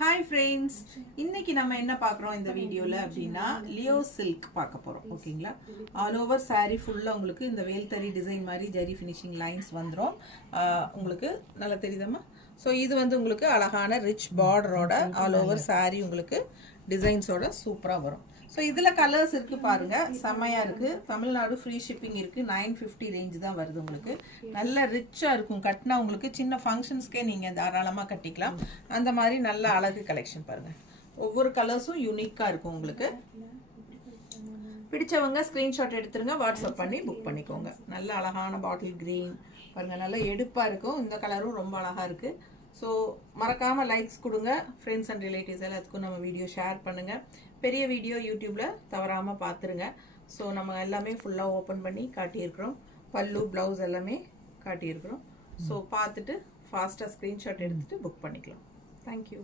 Hi friends, இன்னைக்கு நம்ம என்ன பார்க்குறோம் இந்த வீடியோல அப்படின்னா லியோ சில்க் பார்க்க போறோம். ஓகேங்களா? ஆல் ஓவர் saree ஃபுல்லா உங்களுக்கு இந்த வேல்தறி டிசைன் மாதிரி ஜரி ஃபினிஷிங் லைன்ஸ் வந்துரும். உங்களுக்கு நல்லா தெரியுதாமா? ஸோ இது வந்து உங்களுக்கு அழகான ரிச் பார்டரோட ஆல் ஓவர் saree உங்களுக்கு டிசைன்ஸோட சூப்பராக வரும். ஸோ இதில் கலர்ஸ் இருக்குது பாருங்கள், செம்மையாக இருக்குது. தமிழ்நாடு ஃப்ரீ ஷிப்பிங் இருக்குது. 950 ரேஞ்ச் தான் வருது உங்களுக்கு. நல்ல ரிச்சாக இருக்கும். கட்டினா உங்களுக்கு சின்ன ஃபங்க்ஷன்ஸ்க்கே நீங்கள் தாராளமாக கட்டிக்கலாம். அந்த மாதிரி நல்ல அழகு கலெக்ஷன் பாருங்கள். ஒவ்வொரு கலர்ஸும் யூனிக்காக இருக்கும் உங்களுக்கு. பிடிச்சவங்க ஸ்க்ரீன்ஷாட் எடுத்துருங்க, வாட்ஸ்அப் பண்ணி புக் பண்ணிக்கோங்க. நல்ல அழகான பாட்டில் க்ரீன் பாருங்கள், நல்லா எடுப்பாக இருக்கும். இந்த கலரும் ரொம்ப அழகாக இருக்குது. ஸோ மறக்காமல் லைக்ஸ் கொடுங்க. ஃப்ரெண்ட்ஸ் அண்ட் ரிலேட்டிவ்ஸ் எல்லாத்துக்கும் நம்ம வீடியோ ஷேர் பண்ணுங்கள். பெரிய வீடியோ யூடியூப்பில் தவறாமல் பார்த்துருங்க. ஸோ நம்ம எல்லாமே ஃபுல்லாக ஓப்பன் பண்ணி காட்டியிருக்கிறோம். பல்லு ப்ளவுஸ் எல்லாமே காட்டியிருக்கிறோம். ஸோ பார்த்துட்டு ஃபாஸ்ட்டாக ஸ்க்ரீன்ஷாட் எடுத்துகிட்டு புக் பண்ணிக்கலாம். தேங்க்யூ.